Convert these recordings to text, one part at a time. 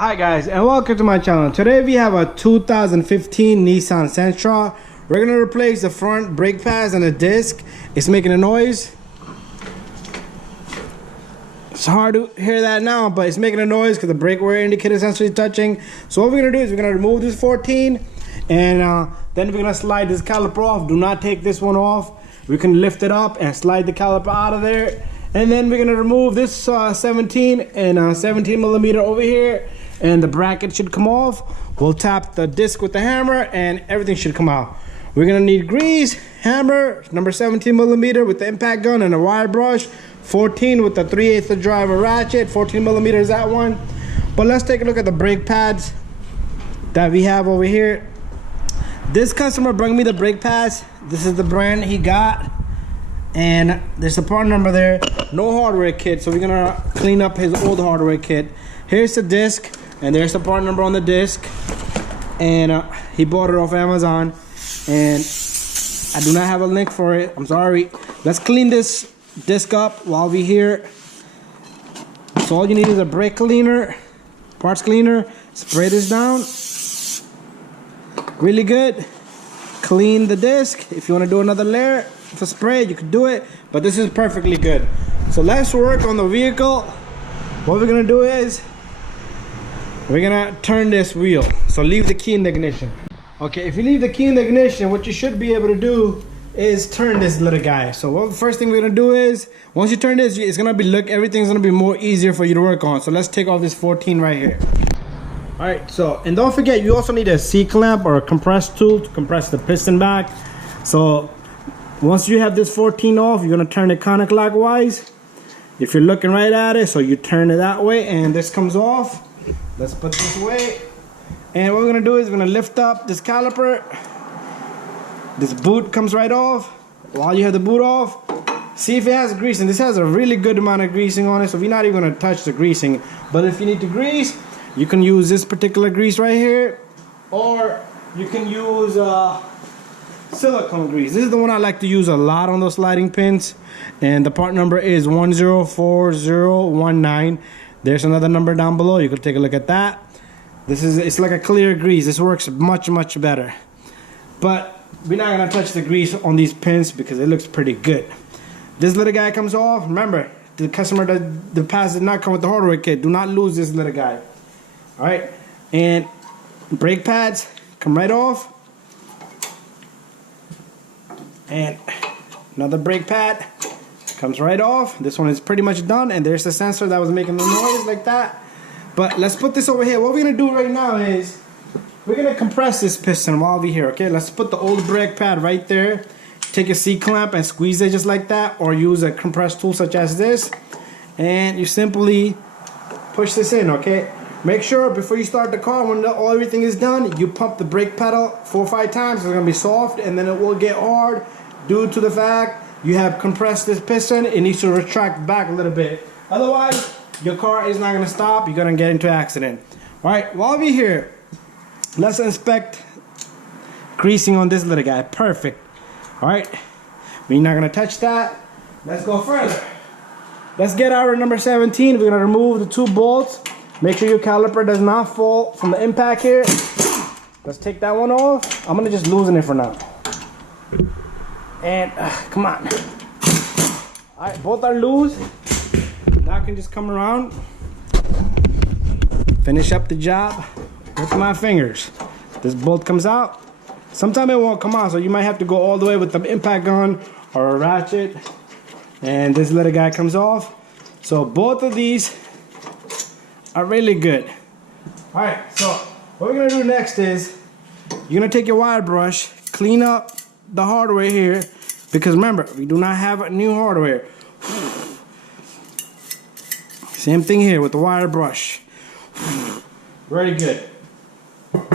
Hi guys, and welcome to my channel. Today we have a 2015 Nissan Sentra. We're gonna replace the front brake pads and the disc. It's making a noise. It's hard to hear that now, but it's making a noise because the brake wear indicator is essentially touching. So what we're gonna do is we're gonna remove this 14 and then we're gonna slide this caliper off. Do not take this one off. We can lift it up and slide the caliper out of there. And then we're gonna remove this 17 and 17 millimeter over here, and the bracket should come off. We'll tap the disc with the hammer and everything should come out. We're gonna need grease, hammer, number 17 millimeter with the impact gun and a wire brush, 14 with the 3/8 driver ratchet, 14 millimeters that one. But let's take a look at the brake pads that we have over here. This customer brought me the brake pads. This is the brand he got. And there's a part number there. No hardware kit, so we're gonna clean up his old hardware kit. Here's the disc, and there's the part number on the disc. And he bought it off Amazon, and I do not have a link for it. I'm sorry. Let's clean this disc up while we're here. So all you need is a brake cleaner, parts cleaner. Spray this down really good. Clean the disc. If you want to do another layer for spray, you can do it, but this is perfectly good. So let's work on the vehicle. What we're gonna do is we're gonna turn this wheel. So leave the key in the ignition. Okay, if you leave the key in the ignition, what you should be able to do is turn this little guy. So what the first thing we're gonna do is, once you turn this, it's gonna be, look, everything's gonna be more easier for you to work on. So let's take off this 14 right here. All right, so, and don't forget, you also need a C-clamp or a compress tool to compress the piston back. So once you have this 14 off, you're gonna turn it counterclockwise. If you're looking right at it, so you turn it that way, and this comes off. Let's put this away. And what we're gonna do is we're gonna lift up this caliper. This boot comes right off. While you have the boot off, see if it has greasing. This has a really good amount of greasing on it, so we're not even gonna touch the greasing. But if you need to grease, you can use this particular grease right here, or you can use silicone grease. This is the one I like to use a lot on those sliding pins, and the part number is 104019. There's another number down below. You can take a look at that. It's like a clear grease. This works much better. But we're not gonna touch the grease on these pins because it looks pretty good. This little guy comes off. Remember, the customer the pads did not come with the hardware kit. Do not lose this little guy. All right, and brake pads come right off. And another brake pad comes right off. This one is pretty much done, and there's the sensor that was making the noise like that. But let's put this over here. What we're gonna do right now is we're gonna compress this piston while we're here, okay? Let's put the old brake pad right there. Take a C-clamp and squeeze it just like that, or use a compress tool such as this, and you simply push this in, okay? Make sure before you start the car, when everything is done, you pump the brake pedal 4 or 5 times. It's gonna be soft, and then it will get hard due to the fact you have compressed this piston. It needs to retract back a little bit. Otherwise, your car is not gonna stop. You're gonna get into an accident. All right, while we're here, let's inspect greasing on this little guy. Perfect. All right, we're not gonna touch that. Let's go further. Let's get our number 17. We're gonna remove the 2 bolts. Make sure your caliper does not fall from the impact here. Let's take that one off. I'm gonna just loosen it for now. And come on. All right, both are loose. Now I can just come around, finish up the job with my fingers. This bolt comes out. Sometimes it won't come out, so you might have to go all the way with the impact gun or a ratchet. And this little guy comes off. So both of these are really good. All right, so what we're gonna do next is you're gonna take your wire brush, clean up the hardware here, because remember, we do not have a new hardware. Same thing here with the wire brush. Very good.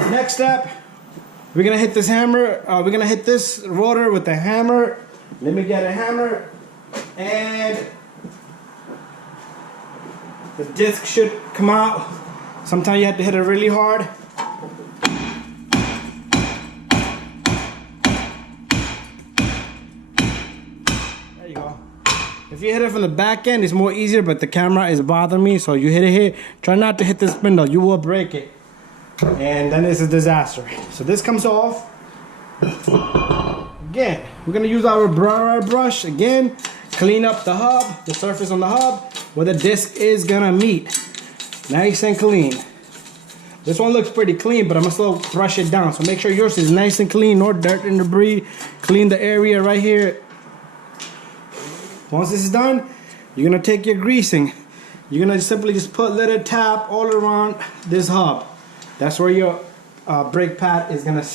Next step, we're gonna hit this hammer. We're gonna hit this rotor with the hammer. Let me get a hammer, and the disc should come out. Sometimes you have to hit it really hard. There you go. If you hit it from the back end, it's more easier, but the camera is bothering me, so you hit it here. Try not to hit the spindle, you will break it. And then it's a disaster. So this comes off. Again, we're gonna use our brush again, clean up the hub, the surface on the hub, where the disc is gonna meet. Nice and clean. This one looks pretty clean, but I'm gonna still brush it down. So make sure yours is nice and clean, no dirt and debris. Clean the area right here. Once this is done, you're gonna take your greasing. You're gonna simply just put little tap all around this hub. That's where your brake pad is gonna,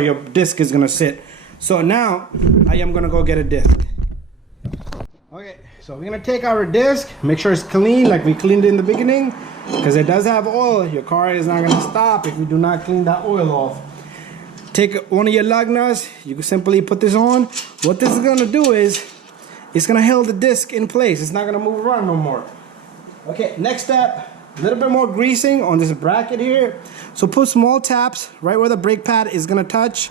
your disc is gonna sit. So now, I am gonna go get a disc. Okay, so we're gonna take our disc, make sure it's clean like we cleaned it in the beginning, because it does have oil. Your car is not gonna stop if you do not clean that oil off. Take one of your lug nuts, you can simply put this on. What this is gonna do is, it's gonna hold the disc in place. It's not gonna move around no more. Okay, next step, a little bit more greasing on this bracket here. So put small taps right where the brake pad is gonna touch.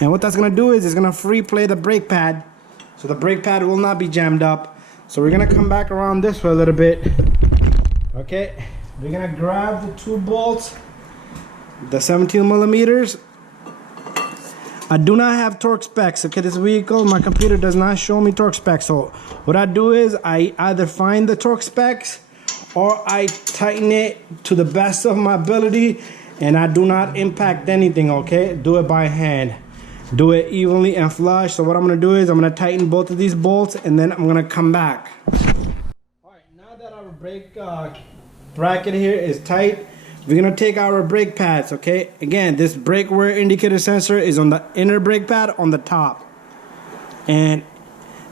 And what that's gonna do is it's gonna free play the brake pad. So the brake pad will not be jammed up. So we're gonna come back around this way a little bit. Okay, we're gonna grab the 2 bolts, the 17 millimeters. I do not have torque specs. Okay, this vehicle, my computer does not show me torque specs. So what I do is I either find the torque specs or I tighten it to the best of my ability, and I do not impact anything, okay? Do it by hand. Do it evenly and flush. So what I'm gonna do is I'm gonna tighten both of these bolts, and then I'm gonna come back. All right, now that our brake bracket here is tight, we're gonna take our brake pads, okay? Again, this brake wear indicator sensor is on the inner brake pad on the top. And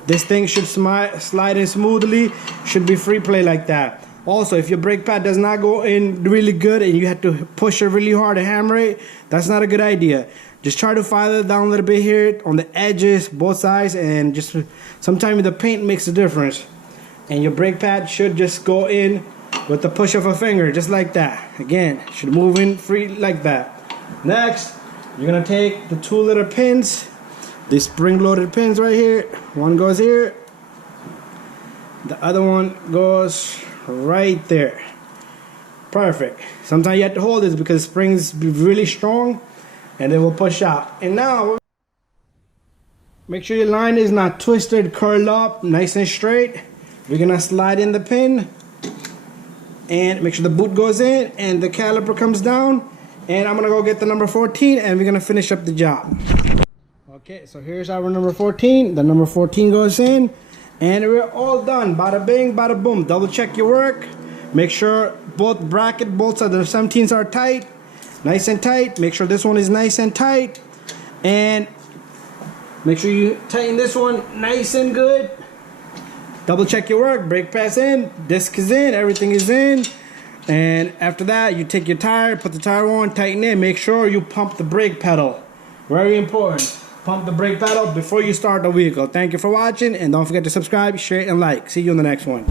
this thing should slide in smoothly, should be free play like that. Also, if your brake pad does not go in really good and you have to push it really hard to hammer it, that's not a good idea. Just try to file it down a little bit here on the edges, both sides, and just sometimes the paint makes a difference. And your brake pad should just go in with the push of a finger, just like that. Again, should move in free like that. Next, you're gonna take the 2 little pins, these spring-loaded pins right here. One goes here, the other one goes right there. Perfect. Sometimes you have to hold this because springs be really strong, and they will push out. And now, make sure your line is not twisted, curled up, nice and straight. We're gonna slide in the pin, and make sure the boot goes in and the caliper comes down. And I'm gonna go get the number 14, and we're gonna finish up the job. Okay, so here's our number 14. The number 14 goes in, and we're all done. Bada bing, bada boom. Double check your work. Make sure both bracket bolts of the 17s are tight, nice and tight. Make sure this one is nice and tight, and make sure you tighten this one nice and good. Double check your work. Brake pads in, disc is in, everything is in. And after that, you take your tire, put the tire on, tighten it. Make sure you pump the brake pedal. Very important. Pump the brake pedal before you start the vehicle. Thank you for watching, and don't forget to subscribe, share, and like. See you in the next one.